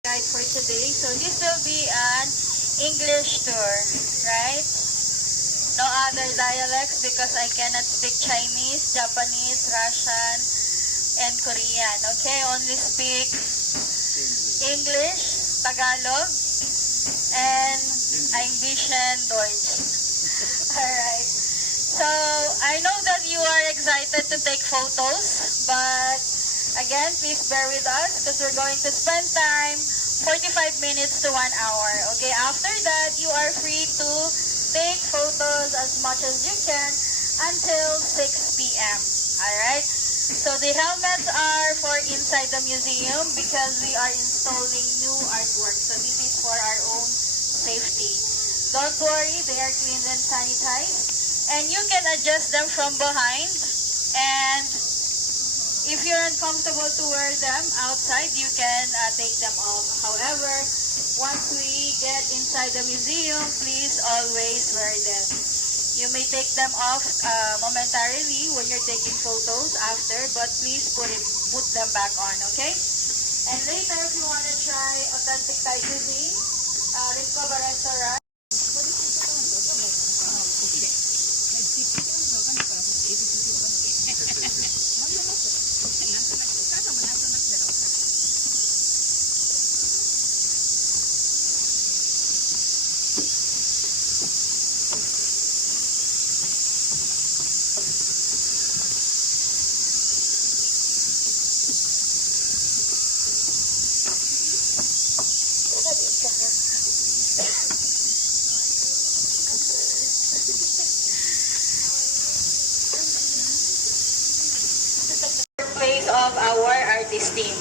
guide for today. So this will be an English tour, right? No other dialects because I cannot speak Chinese, Japanese, Russian, and Korean. Okay, only speak English, Tagalog, and English Deutsch. Alright. So I know that you are excited to take photos, but again, please bear with us because we're going to spend time 45 minutes to 1 hour. Okay, after that, you are free to take photos as much as you can until 6 p.m. Alright? So the helmets are for inside the museum because we are installing new artwork. So this is for our own safety. Don't worry, they are cleaned and sanitized. And you can adjust them from behind. And if you're uncomfortable to wear them outside, you can take them off. However, once we get inside the museum, please always wear them. You may take them off momentarily when you're taking photos after, but please put them back on, okay? And later, if you want to try authentic Thai cuisine, Rincoba Restaurant. Place of our artist team.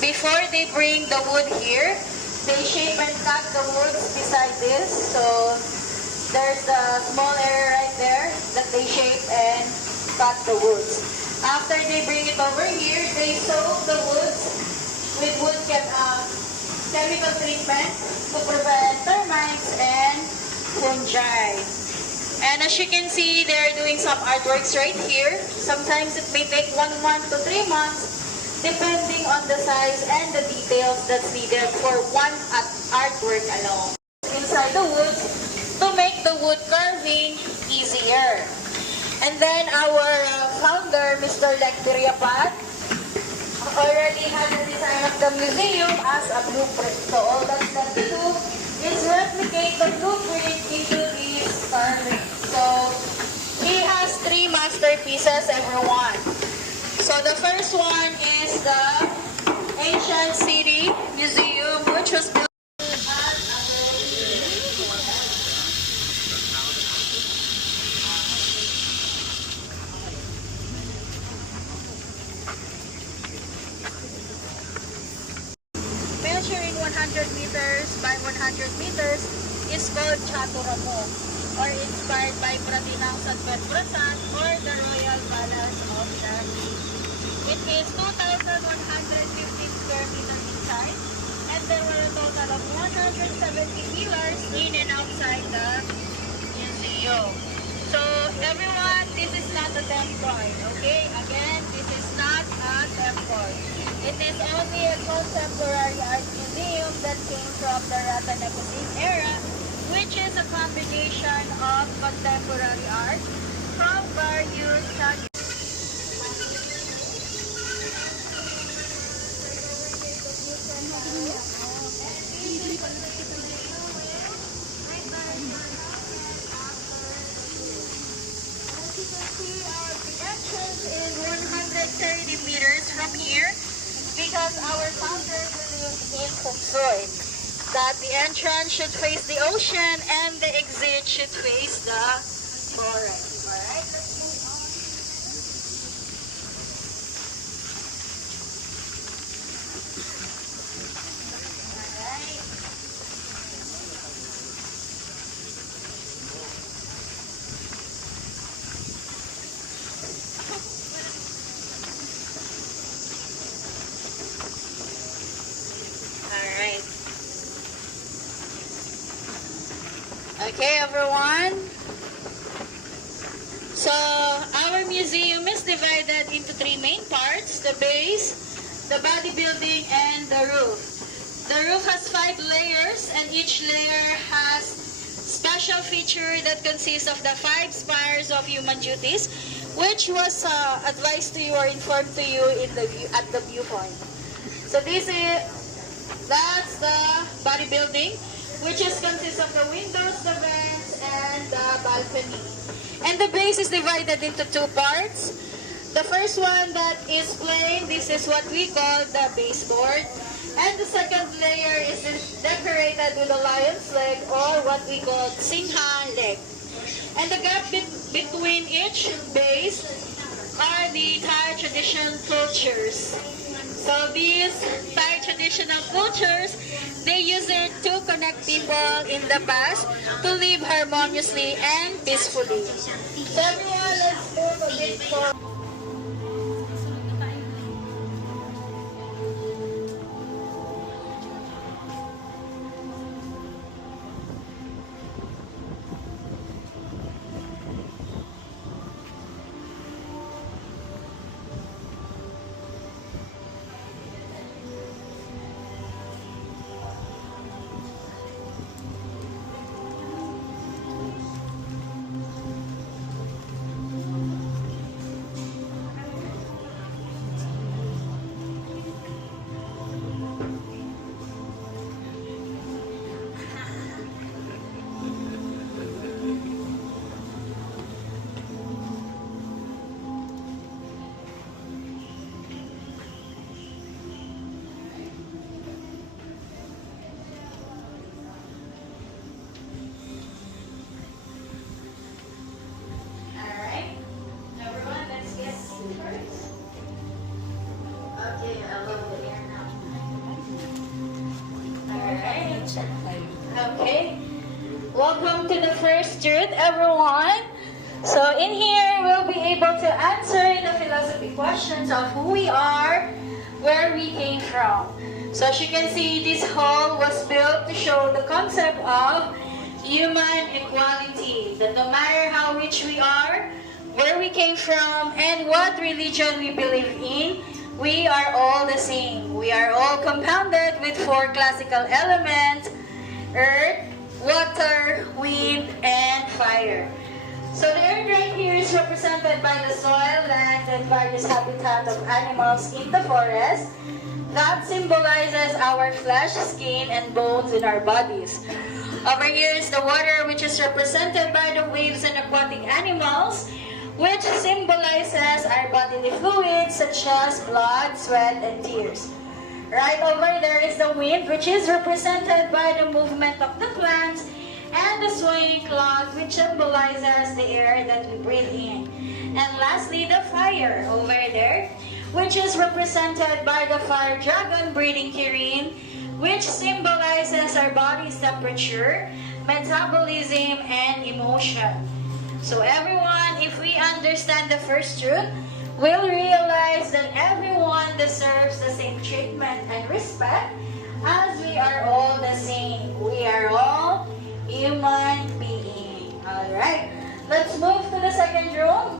Before they bring the wood here, they shape and cut the woods beside this. So there's a small area right there that they shape and cut the woods. After they bring it over here, they soak the woods with chemical treatment to prevent termites and fungi. And as you can see, they're doing some artworks right here. Sometimes it may take 1 month to 3 months, depending on the size and the details that's needed for one artwork alone. Inside the woods to make the wood carving easier. And then our founder, Mr. Lek Diriapat, already had the design of the museum as a blueprint. So all that's left to do is replicate the blueprint into these carving. So he has 3 masterpieces, everyone. So the first one is the Ancient City Museum, which was built measuring 100 meters by 100 meters is called Chaturamo, or inspired by Pratinang San Pedrasan or the Royal Palace of Delhi. It is 2,115 square meters in size, and there were a total of 170 pillars in and outside the museum. So everyone, this is not a temple, okay? Again, this is not a temple. It is only a contemporary art museum that came from the Ratanakosin era, which is a combination of contemporary art from various countries. The entrance is 130 meters from here because our founder believes in Feng Shui, that the entrance should face the ocean and the exit should face the forest. Alright, let's move on. Alright. Alright. Okay, everyone. So, our museum is divided into 3 main parts: the base, the bodybuilding, and the roof. The roof has 5 layers, and each layer has special feature that consists of the 5 spires of human duties, which was advised to you or informed to you in the at the viewpoint. So that's the bodybuilding, which is consists of the windows, the vents, and the balcony. And the base is divided into 2 parts. The first one that is plain, this is what we call the baseboard. And the second layer is decorated with a lion's leg, or what we call singha leg. And the gap between each base are the Thai traditional cultures. So these Thai traditional cultures, they use it to connect people in the past to live harmoniously and peacefully. So everyone, let's move a bit forward. Okay, welcome to the first truth, everyone. So in here, we'll be able to answer the philosophy questions of who we are, where we came from. So as you can see, this hall was built to show the concept of human equality, that no matter how rich we are, where we came from, and what religion we believe in, we are all the same. We are all compounded with 4 classical elements: earth, water, wind, and fire. So the earth right here is represented by the soil, land, and various habitat of animals in the forest. That symbolizes our flesh, skin, and bones in our bodies. Over here is the water, which is represented by the waves and aquatic animals, which symbolizes our bodily fluids such as blood, sweat, and tears. Right over there is the wind, which is represented by the movement of the plants, and the swaying cloud, which symbolizes the air that we breathe in. And lastly, the fire over there, which is represented by the fire dragon breathing Kirin, which symbolizes our body's temperature, metabolism, and emotion. So everyone, if we understand the first truth, we'll realize that everyone deserves the same treatment and respect, as we are all the same. We are all human beings. Alright, let's move to the second room.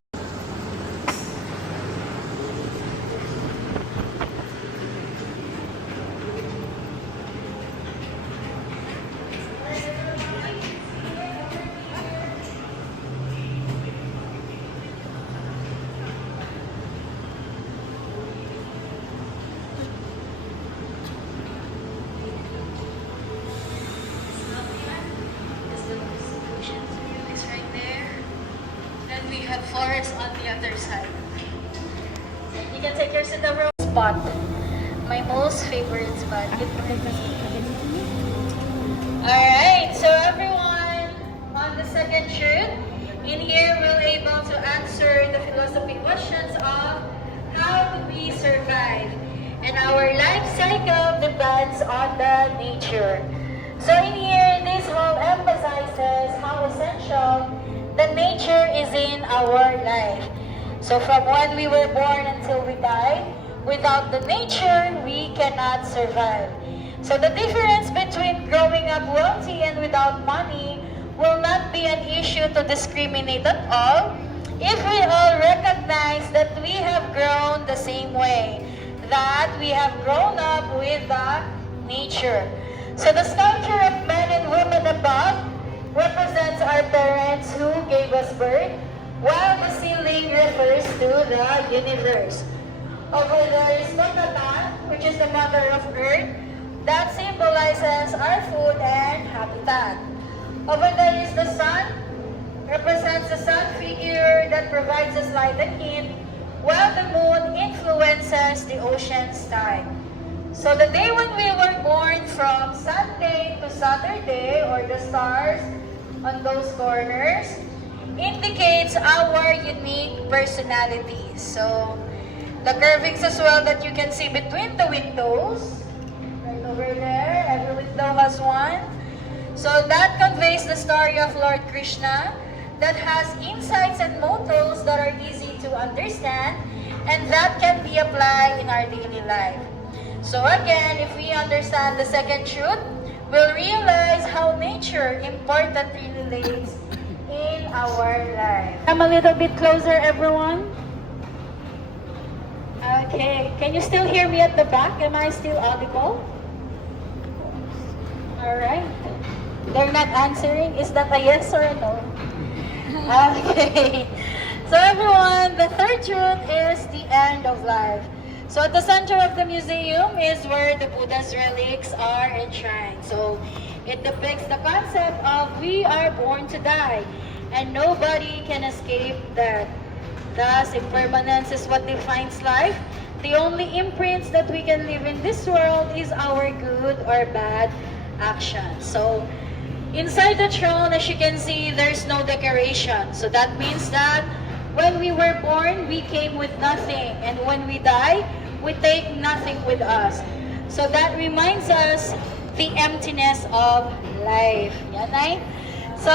We have forest on the other side. You can take yours in the room spot. My most favorite spot. Alright, so everyone, on the second truth, in here we'll able to answer the philosophy questions of how do we survive. And our life cycle depends on the nature. So in here, this all emphasizes how essential the nature is in our life. So from when we were born until we die, without the nature, we cannot survive. So the difference between growing up wealthy and without money will not be an issue to discriminate at all if we all recognize that we have grown the same way, that we have grown up with the nature. So the sculpture of men and women above represents our parents who gave us birth, while the ceiling refers to the universe. Over there is Tokatan, which is the mother of earth, that symbolizes our food and habitat. Over there is the sun, represents the sun figure that provides us light and heat, while the moon influences the ocean's tide. So the day when we were born, from Sunday to Saturday, or the stars on those corners, indicates our unique personalities. So the curvings as well that you can see between the windows, right over there, every window has one. So that conveys the story of Lord Krishna, that has insights and mottos that are easy to understand and that can be applied in our daily life. So again, if we understand the second truth, we'll realize how nature importantly relates in our life. Come a little bit closer, everyone. Okay, can you still hear me at the back? Am I still audible? Alright. They're not answering. Is that a yes or a no? Okay. So everyone, the third truth is the end of life. So at the center of the museum is where the Buddha's relics are enshrined. So it depicts the concept of we are born to die and nobody can escape death. Thus, impermanence is what defines life. The only imprints that we can live in this world is our good or bad actions. So inside the throne, as you can see, there's no decoration. So that means that when we were born, we came with nothing. And when we die, we take nothing with us. So that reminds us the emptiness of life. Yan ay? So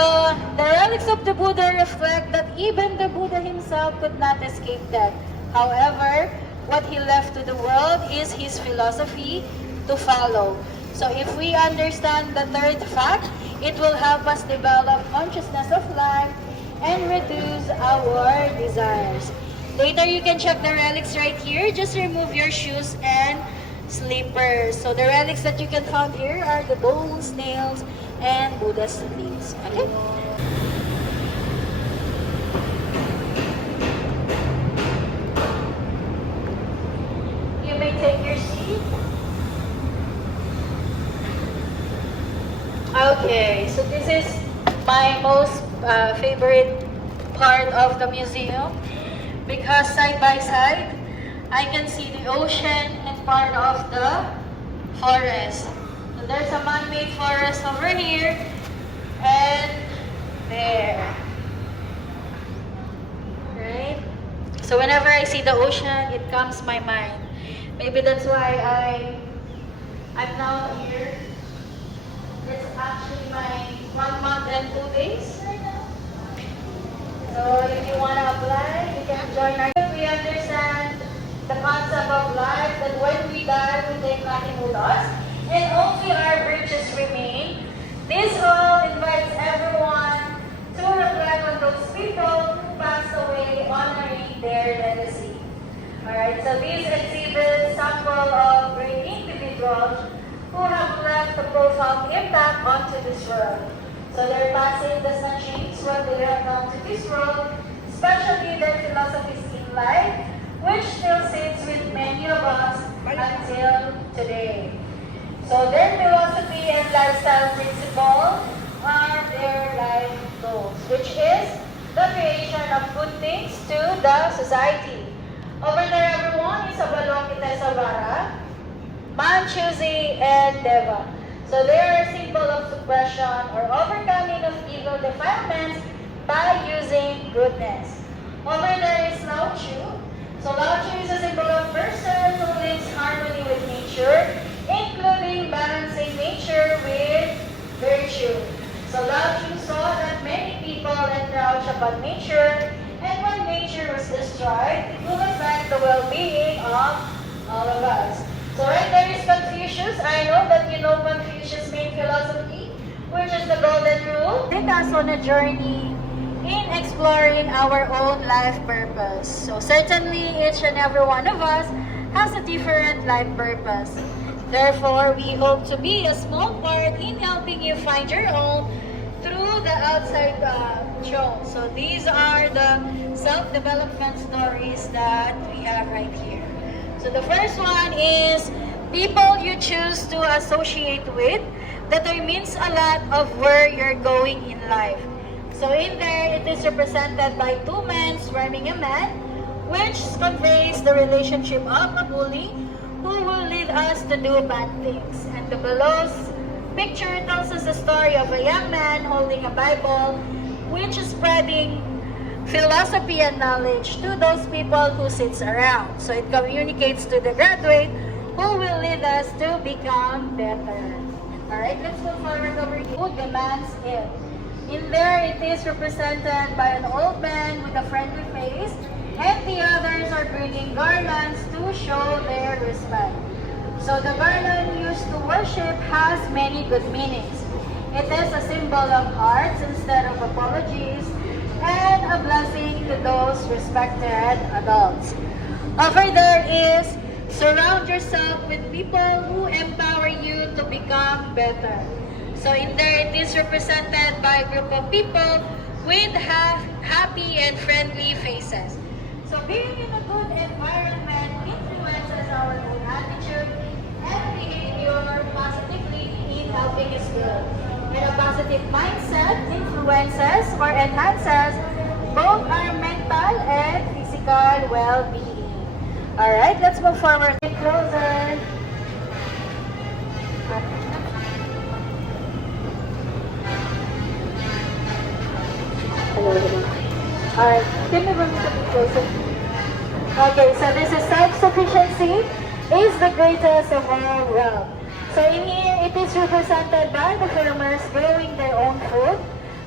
the relics of the Buddha reflect that even the Buddha himself could not escape death. However, what he left to the world is his philosophy to follow. So if we understand the third fact, it will help us develop consciousness of life and reduce our desires. Later, you can check the relics right here. Just remove your shoes and slippers. So the relics that you can find here are the bones, nails, and Buddha's leaves. Okay? You may take your seat. Okay, so this is my most favorite part of the museum because side by side I can see the ocean and part of the forest. So there's a man-made forest over here and there. Right? So whenever I see the ocean, it comes to my mind. Maybe that's why I'm now here. It's actually my 1 month and 2 days right now. So if you want to apply, you can join our. We understand the concept of life, that when we die, we take nothing with us, and only our virtues remain. This hall invites everyone to reflect on those people who passed away, honoring their legacy. Alright, so these exhibit sample of great individuals who have left a profound impact onto this world. So their passing does not change what they have done to this world, especially their philosophies in life, which still sits with many of us until today. So their philosophy and lifestyle principle are their life goals, which is the creation of good things to the society. Over there, everyone, is Avalokitesvara, Manchuzi, and Deva. So they are a symbol of suppression or overcoming of evil defilements by using goodness. Over there is Lao Tzu. So Lao Tzu is a symbol of person who lives harmony with nature, including balancing nature with virtue. So Lao Tzu saw that many people encroach upon nature, and when nature was destroyed, it will affect the well-being of all of us. So right there is Confucius. I know that you know Confucius' main philosophy, which is the Golden Rule. Take us on a journey in exploring our own life purpose. So certainly each and every one of us has a different life purpose. Therefore, we hope to be a small part in helping you find your own through the outside show. So these are the self-development stories that we have right here. So the first one is people you choose to associate with determines a lot of where you're going in life. So in there, it is represented by two men swarming a man, which conveys the relationship of a bully who will lead us to do bad things. And the below picture tells us the story of a young man holding a Bible, which is spreading philosophy and knowledge to those people who sits around. So it communicates to the graduate who will lead us to become better. Alright, let's go forward over here. The man's it. In there, it is represented by an old man with a friendly face, and the others are bringing garlands to show their respect. So the garland used to worship has many good meanings. It is a symbol of hearts instead of apologies, and a blessing to those respected adults. Over there is surround yourself with people who empower you to become better. So in there, it is represented by a group of people with happy and friendly faces. So being in a good environment influences our own attitude and behavior positively in helping us grow. And a positive mindset influences or enhances both our mental and physical well-being. Alright, let's move forward. Get closer. Hello. Alright, can you bring it a bit closer? Okay, so this is self-sufficiency is the greatest of all wealth. So in here, it is represented by the farmers growing their own food,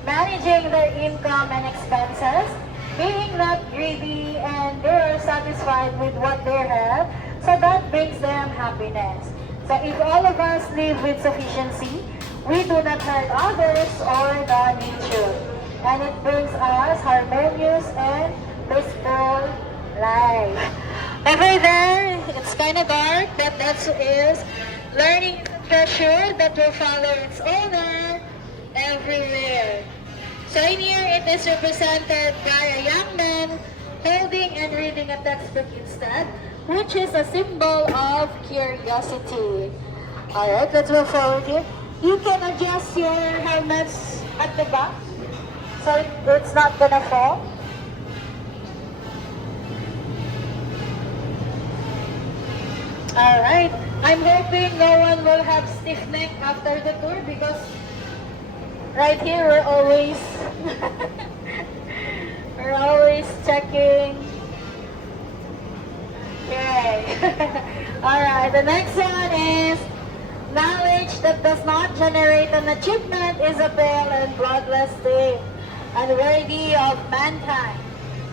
managing their income and expenses, being not greedy, and they are satisfied with what they have, so that brings them happiness. So if all of us live with sufficiency, we do not hurt others or the nature, and it brings us harmonious and peaceful life. Over there, it's kind of dark, but that is learning is a treasure that will follow its owner everywhere. So in here, it is represented by a young man holding and reading a textbook instead, which is a symbol of curiosity. Alright, let's move forward here. You can adjust your helmets at the back so it's not gonna fall. Alright, I'm hoping no one will have stiff neck after the tour because right here we're always checking. Okay. Alright, the next one is knowledge that does not generate an achievement is a pale and bloodless thing, unworthy of mankind.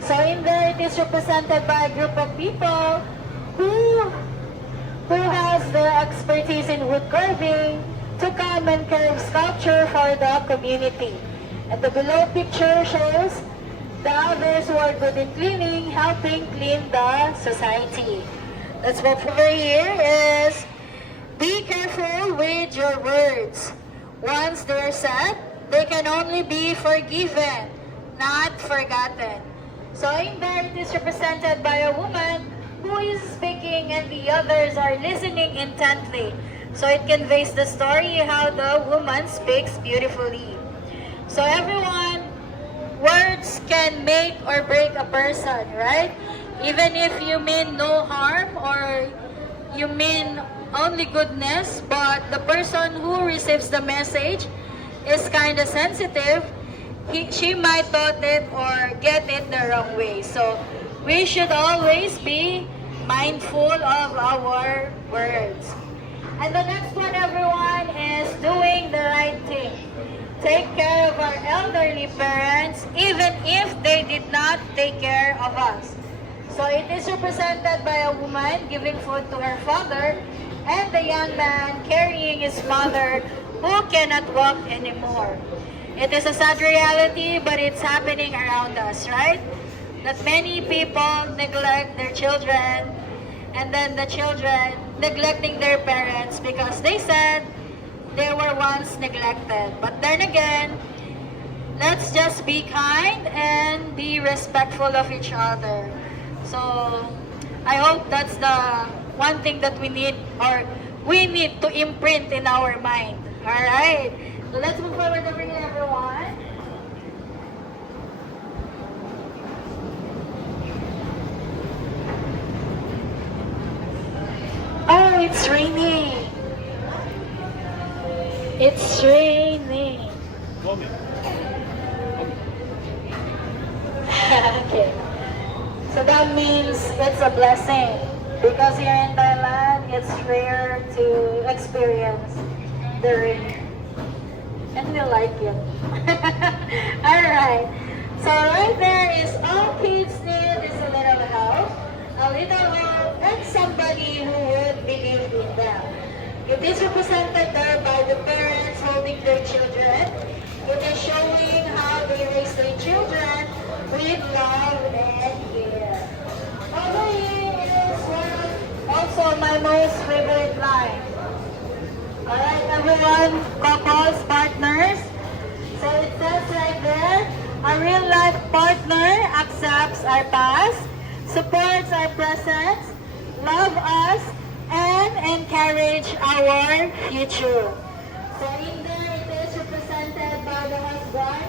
So in there, it is represented by a group of people who has the expertise in wood carving to come and carve sculpture for the community. And the below picture shows the others who are good in cleaning, helping clean the society. Let's move over here is be careful with your words. Once they're said, they can only be forgiven, not forgotten. So in there, it is represented by a woman who is speaking and the others are listening intently. So it conveys the story how the woman speaks beautifully. So everyone, words can make or break a person, right? Even if you mean no harm or you mean only goodness, but the person who receives the message is kind of sensitive, she might thought it or get it the wrong way. So we should always be mindful of our words. And the next one, everyone, is doing the right thing. Take care of our elderly parents, even if they did not take care of us. So it is represented by a woman giving food to her father, and the young man carrying his mother who cannot walk anymore. It is a sad reality, but it's happening around us, right? That many people neglect their children, and then the children neglecting their parents because they said they were once neglected. But then again, let's just be kind and be respectful of each other. So, I hope that's the one thing that we need to imprint in our mind. Alright? So let's move forward over here, everyone. Oh, it's raining. It's raining. Okay. So that means it's a blessing. Because here in Thailand, it's rare to experience the rain. And we like it. Alright. So right there is all kids need is a little help, a little hope, and somebody who would believe in them. It is represented there by the parents holding their children. It is showing how they raise their children with love and care. Over here is also my most favorite line. Alright everyone, couples, partners. So it says right there, a real life partner accepts our past, supports our present, love us, and encourage our future. So in there it is represented by the husband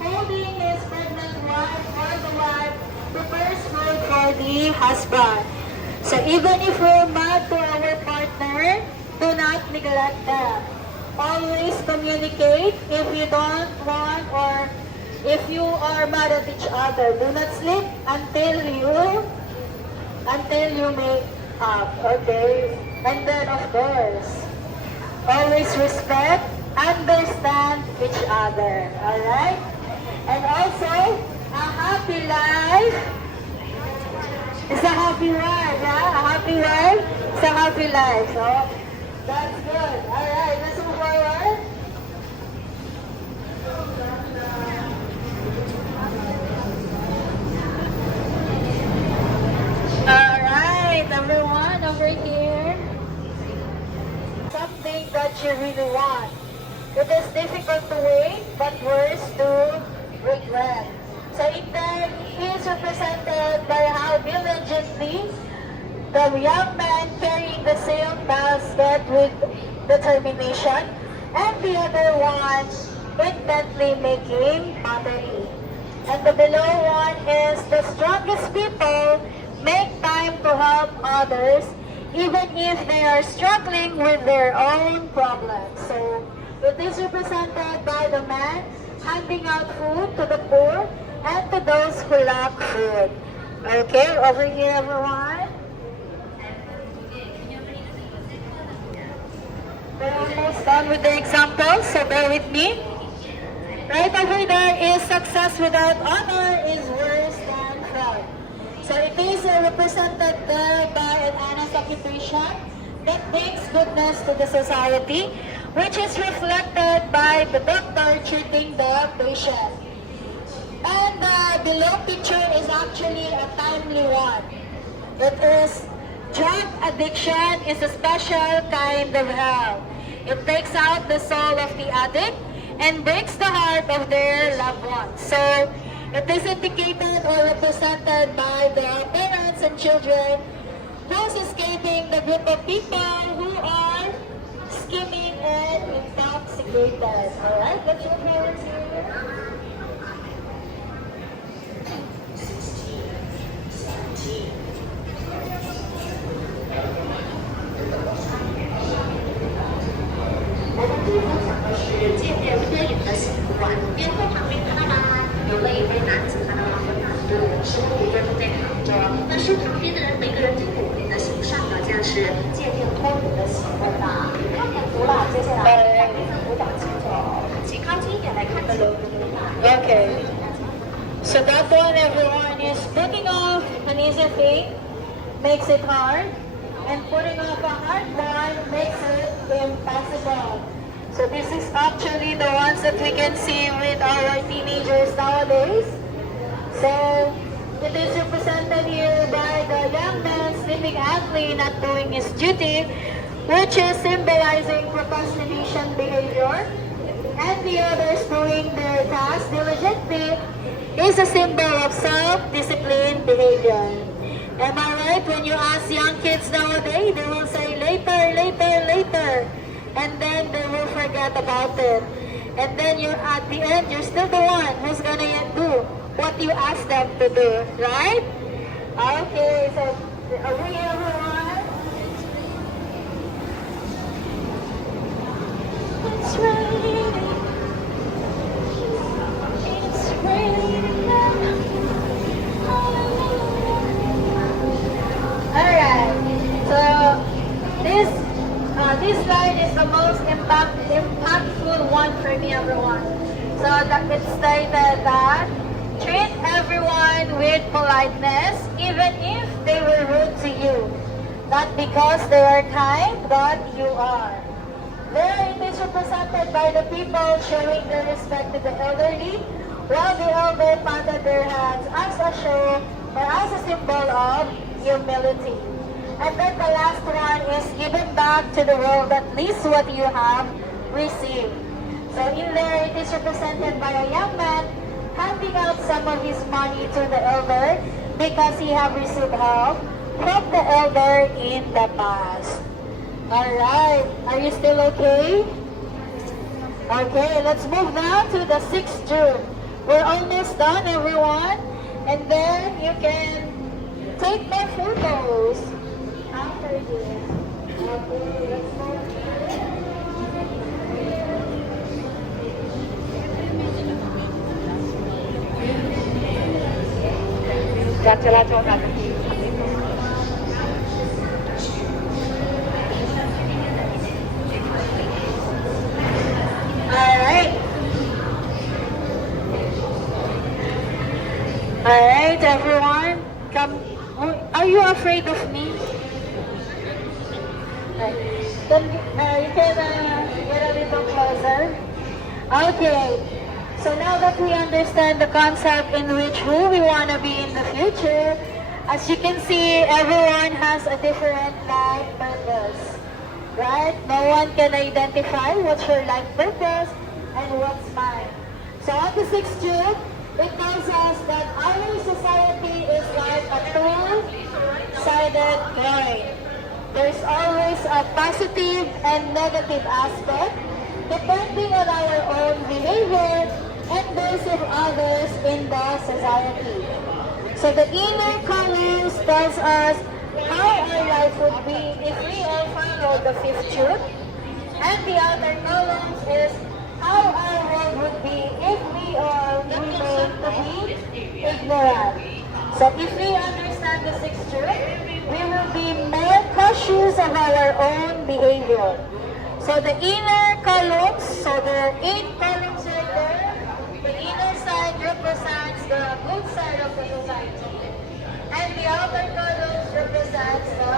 holding his pregnant wife, or the wife prepares food for the husband. So even if we're mad to our partner, do not neglect them. Always communicate if you don't want or if you are mad at each other. Do not sleep until you make up, okay? And then of course, always respect, understand each other, alright? And also, a happy life is a happy life, yeah? A happy life is a happy life. So, that's good. Alright, let's move forward. Alright, everyone over here. Something that you really want. It is difficult to wait, but worse to regret. So in there, he is represented by how diligently the young man carrying the same basket with determination, and the other one intently making pottery. And the below one is the strongest people make time to help others even if they are struggling with their own problems. So it is represented by the man handing out food to the poor and to those who lack food. Okay, over here everyone. We're almost done with the examples, so bear with me. Right over there is success without honor is worse than fraud. So it is represented there by an honest occupation that brings goodness to the society, which is reflected by the doctor treating the patient. And the below picture is actually a timely one. It is drug addiction is a special kind of hell. It takes out the soul of the addict and breaks the heart of their loved ones. So it is indicated or represented by the parents and children who's escaping the group of people who are scheming and intoxicated. Alright, let's move forward here. Okay. So that one, everyone, is putting off an easy thing makes it hard, and putting off a hard one makes it impossible. So this is actually the ones that we can see with our teenagers nowadays. So It is represented here by the young man sleeping idly, not doing his duty, which is symbolizing procrastination behavior, and the others doing their task diligently is a symbol of self-disciplined behavior. Am I right? When you ask young kids nowadays, they will say later, later, later, and then they will forget about it. And then you're at the end, you're still the one who's gonna do what you ask them to do, right? Okay, so are we everyone? It's raining. It's raining. Alright, so this line is the most impactful one for me, everyone. So it stated that treat everyone with politeness, even if they were rude to you. Not because they are kind, but you are. There it is represented by the people showing their respect to the elderly, while the elder patted their hands as a show or as a symbol of humility. And then the last one is giving back to the world at least what you have received. So in there it is represented by a young man handing out some of his money to the elder because he have received help from the elder in the past. Alright, are you still okay? Okay, let's move now to the 6th June. We're almost done, everyone. And then you can take my photos after this. Okay, let's move. Alright, everyone. Come. Are you afraid of me? Then you can get a little closer. Okay. So now that we understand the concept in which who we want to be in the future, as you can see, everyone has a different life purpose. Right? No one can identify what's your life purpose and what's mine. So on the 6th June, it tells us that our society is like a two-sided coin. There's always a positive and negative aspect depending on our own behavior and those of others in the society. So the inner colors tells us how our life would be if we all follow the 5th June, and the outer columns is how our world would be if we all remain to be ignorant. So if we understand the 6th June, we will be more cautious of our own behavior. So the inner columns, so there are 8 columns right there. The inner side represents the good side of the society, and the outer columns represents the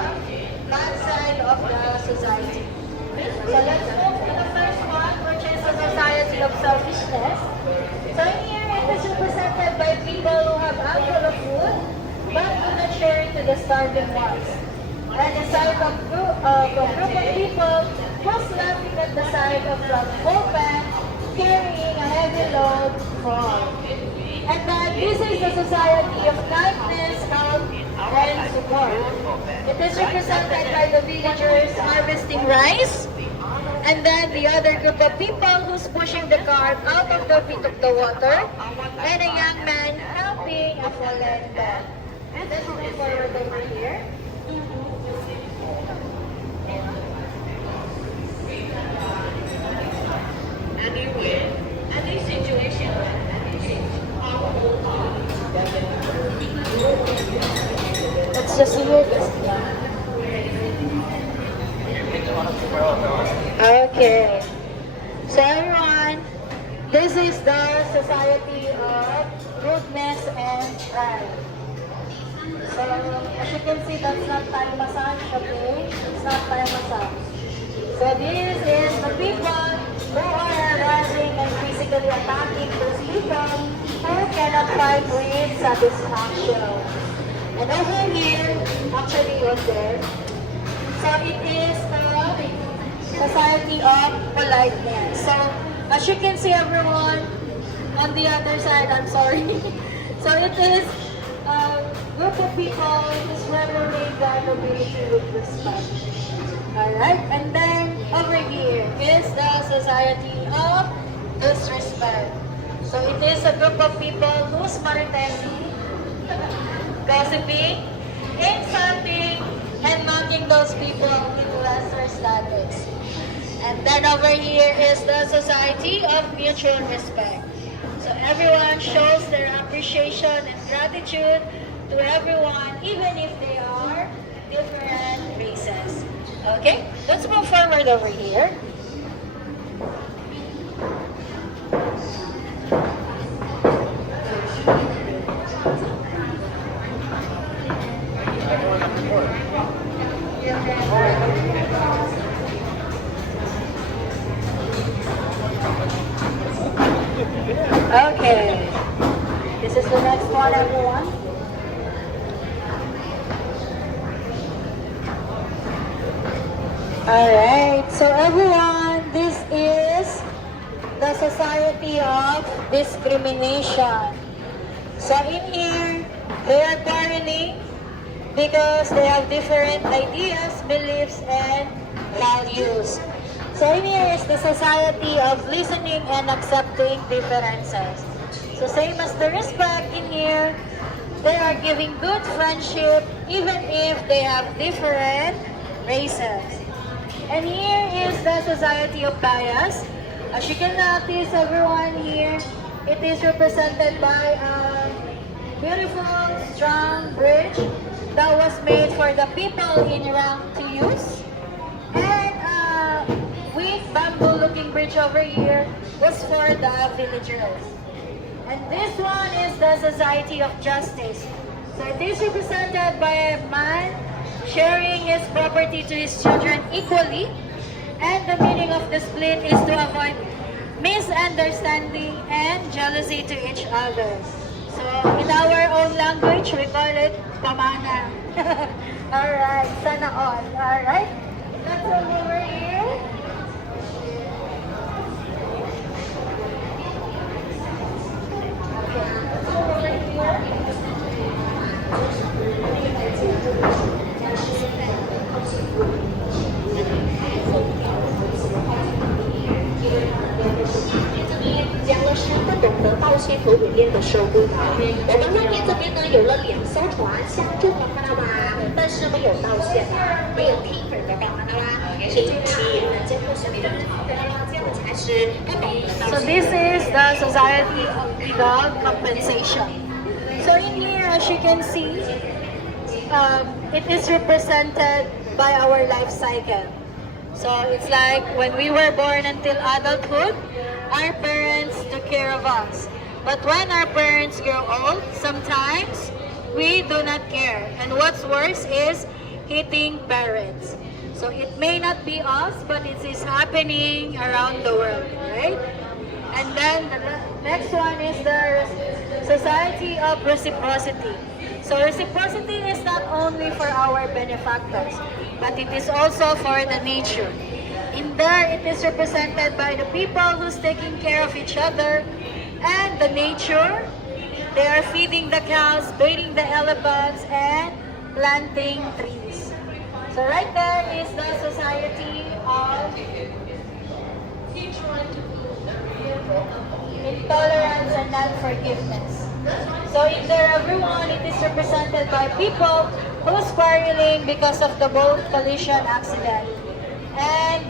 bad side of the society. So let's move to the first one, which is the society of selfishness. So in here it is represented by people who have ample of food, but do not share it to the starving ones. And the side of a group of people who's laughing at the side of the open, carrying a heavy load for. And then this is the society of kindness, help, and support. It is represented by the villagers harvesting rice, and then the other group of people who's pushing the cart out of the pit of the water, and a young man helping a fallen dog. And let's move forward over here. Any situation, let's just hear this. Okay. So everyone, this is the society of goodness and pride. So as you can see, that's not Thai massage, okay? It's not Thai massage. So this is the people who are harassing and physically attacking those people who cannot fight with satisfaction. And over here, actually on there, so it is the Society of Politeness. So as you can see everyone, on the other side, I'm sorry. So it is a group of people who's remembering the nobility with respect. Alright, and then over here is the Society of Disrespect. So it is a group of people who's martesi, gossiping, insulting, and mocking those people with lesser status. And then over here is the Society of Mutual Respect. So everyone shows their appreciation and gratitude to everyone, even if they are different races. Okay, let's move forward over here. Okay, this is the next one, everyone. Alright, so everyone, this is the Society of Discrimination. So in here, they are quarreling because they have different ideas, beliefs, and values. So in here is the Society of Listening and Accepting Differences. So same as the respect in here, they are giving good friendship even if they have different races. And here is the Society of Bias. As you can notice, everyone here, it is represented by a beautiful, strong bridge that was made for the people in rank to use. And with bamboo-looking bridge over here was for the villagers. And this one is the Society of Justice. So it is represented by a man sharing his property to his children equally, and the meaning of the split is to avoid misunderstanding and jealousy to each other. So in our own language, we call it pamana. Alright, sana all. Alright, let's move over here.和尾链的收归吧。我们外面这边呢有了2艘船相中了，看到吗？但是没有到线，没有踢粉的，看到吗？是这期监护是你的好的啦，这样才是不懂的。So this is the Society without compensation. So in here, as you can see, it is represented by our life cycle. So it's like when we were born until adulthood, our parents took care of us. But when our parents grow old, sometimes we do not care. And what's worse is hitting parents. So it may not be us, but it is happening around the world, right? And then the next one is the Society of Reciprocity. So reciprocity is not only for our benefactors, but it is also for the nature. In there, it is represented by the people who's taking care of each other and the nature. They are feeding the cows, bathing the elephants, and planting trees. So right there is the Society of Intolerance and Non-Forgiveness. So in there, everyone, it is represented by people who's quarreling because of the boat collision accident. And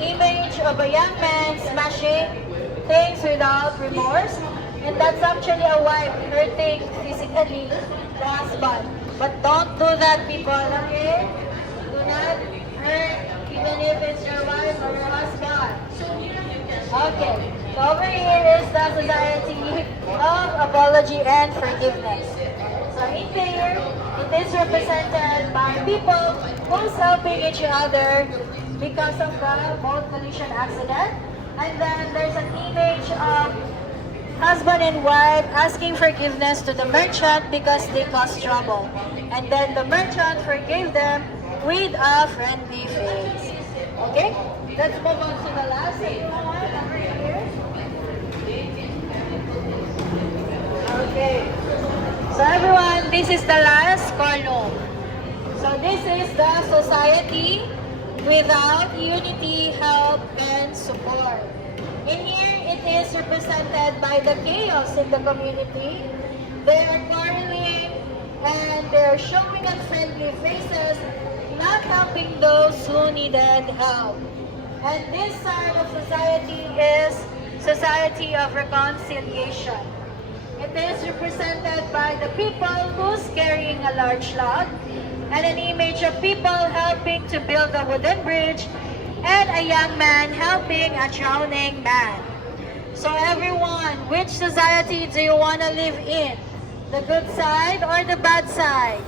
image of a young man smashing things without remorse. And that's actually a wife hurting physically the husband. But don't do that, people, okay? Do not hurt even if it's your wife or your husband. Okay, so over here is the Society of Apology and Forgiveness. So in there, it is represented by people who's helping each other because of the boat collision accident. And then there's an image of husband and wife asking forgiveness to the merchant because they caused trouble. And then the merchant forgave them with a friendly face. Okay? Let's move on to the last one over here. Okay. So everyone, this is the last column. So this is the society without unity, help, and support. In here, it is represented by the chaos in the community. They are quarreling and they're showing unfriendly faces, not helping those who needed help. And this side of society is society of reconciliation. It is represented by the people who's carrying a large log and an image of people helping to build a wooden bridge and a young man helping a drowning man. So everyone, which society do you want to live in? The good side or the bad side?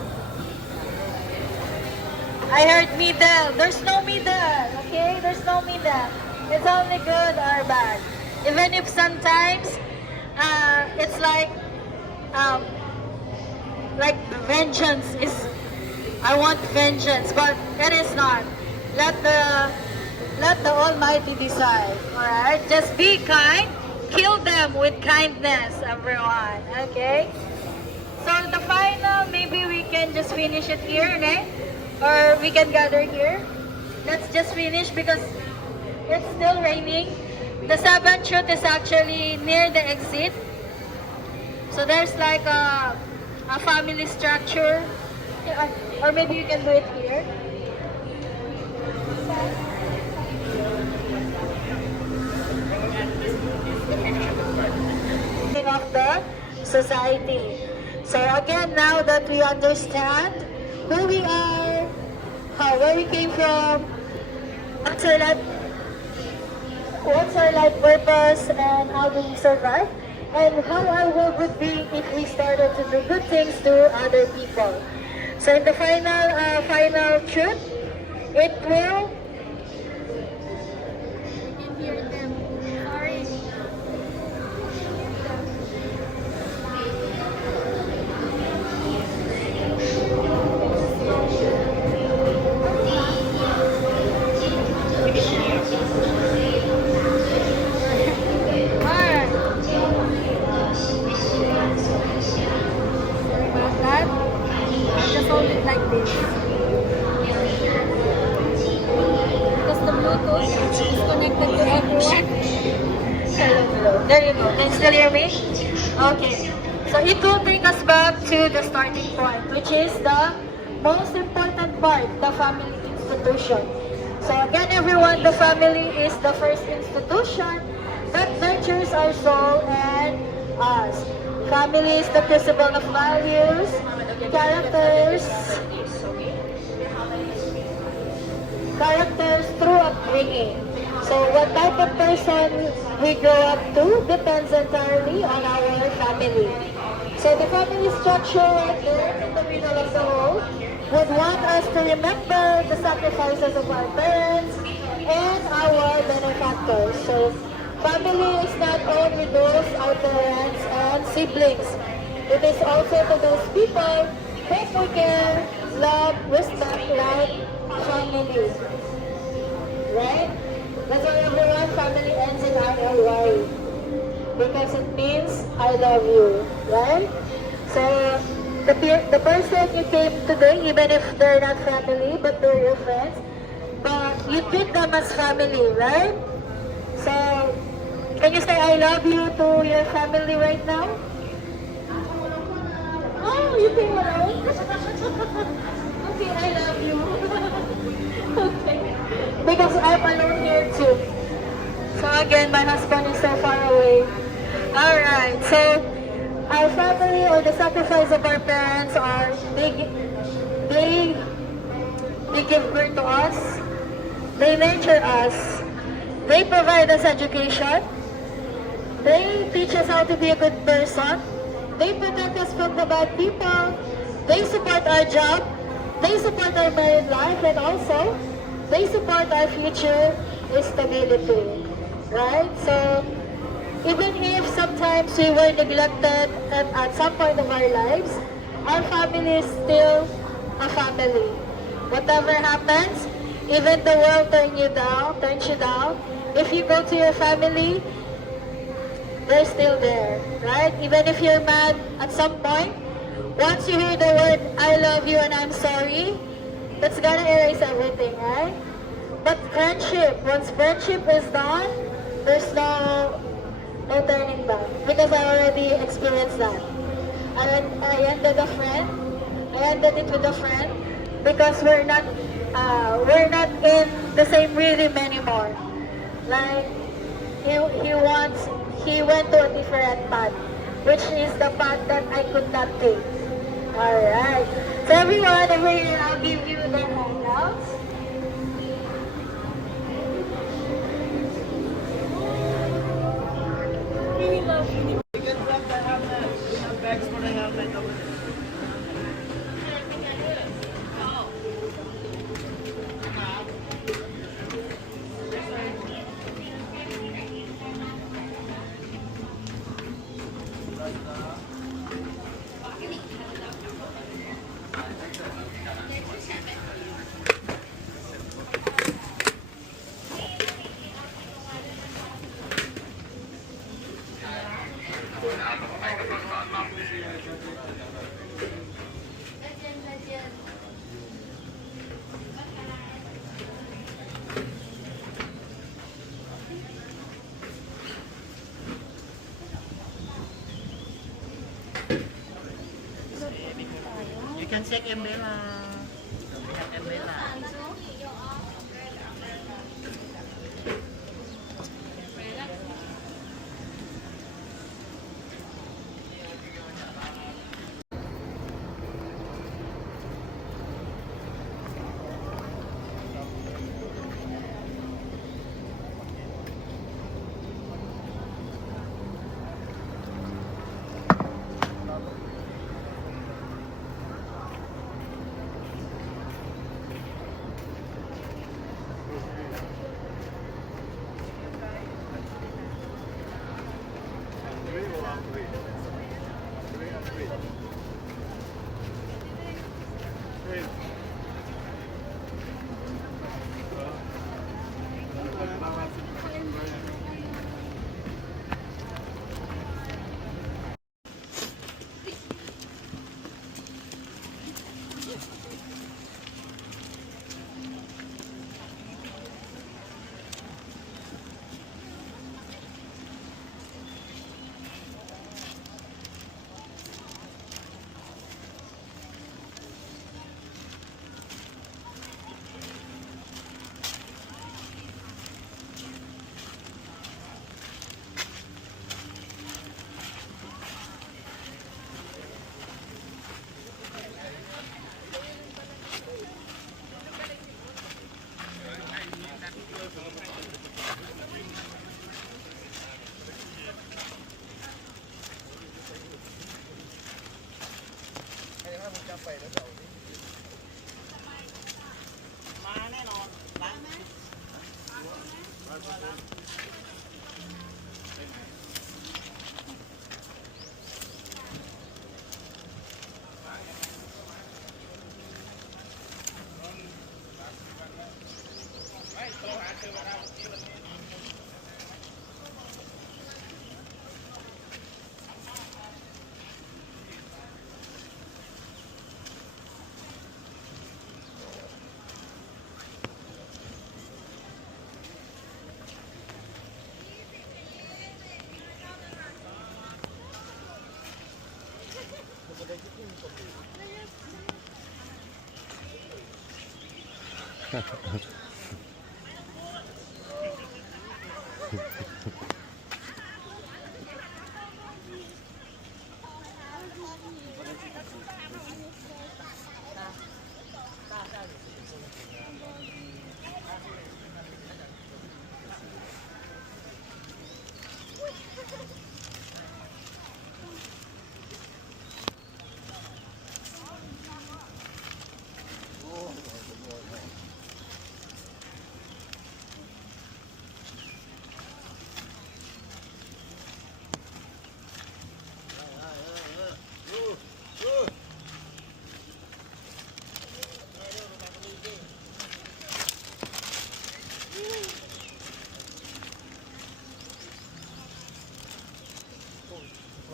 I heard middle. There's no middle, okay? There's no middle. It's only good or bad. Even if sometimes it's like vengeance is, I want vengeance, but it is not. Let the Almighty decide, alright? Just be kind, kill them with kindness, everyone, okay? So the final, maybe we can just finish it here, okay? Or we can gather here. Let's just finish because it's still raining. The seventh truth is actually near the exit. So there's like a family structure. Or maybe you can do it here. Of the society. So again, now that we understand who we are, where we came from, what's our life purpose, and how do we survive, and how our world would be if we started to do good things to other people. So in the final truth, it will. We can hear them. Sorry. There you go. Can you still hear me? Okay. So it will take us back to the starting point, which is the most important part, the family institution. So again, everyone, the family is the first institution that nurtures our soul and us. Family is the crucible of values, characters through upbringing. So what type of person we grow up to depends entirely on our family. So the family structure right there in the middle of the road would want us to remember the sacrifices of our parents and our benefactors. So family is not only those our parents and siblings. It is also to those people whom we care, love, respect like family. Right? That's why everyone, family ends in ILY. Because it means I love you. Right? So, the person you came today, even if they're not family, but they're your friends, but you treat them as family, right? So, can you say I love you to your family right now? Oh, you came alone? Okay, I love you. Okay. Because I'm alone here too. So again, my husband is so far away. Alright, so our family or the sacrifice of our parents are they give birth to us, they nurture us, they provide us education, they teach us how to be a good person, they protect us from the bad people, they support our job, they support our married life, and also they support our future stability. Right? So Even if sometimes we were neglected at some point of our lives, our family is still a family. Whatever happens, even the world turns you down, if you go to your family, they're still there, right? Even if you're mad at some point, once you hear the word, I love you and I'm sorry, that's gonna erase everything, right? But friendship, once friendship is done, there's no turning back. Because I already experienced that. I ended a friend. I ended it with a friend because we're not in the same rhythm anymore. Like he went to a different path, which is the path that I could not take. Alright. So everyone over here, I'll give you the handouts. You can check umbrella. Umbrella.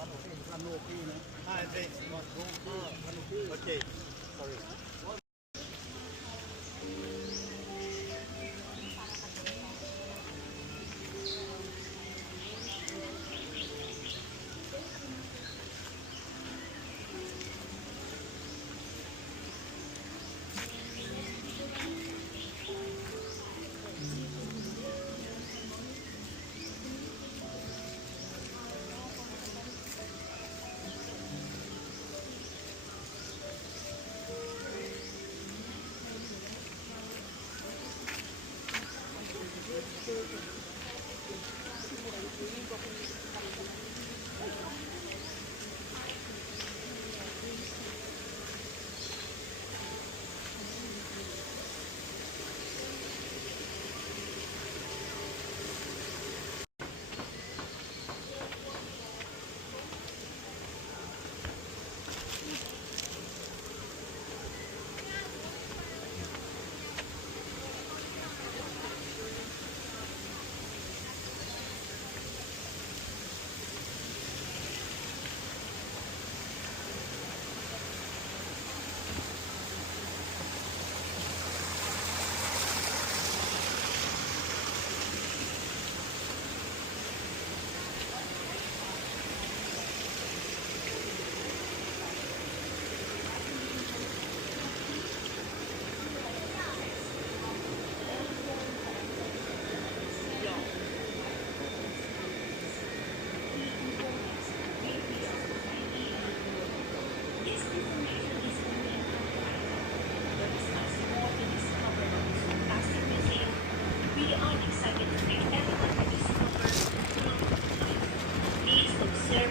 Kanopi, no? Ah, thanks. Kanopi. Okay. Sorry.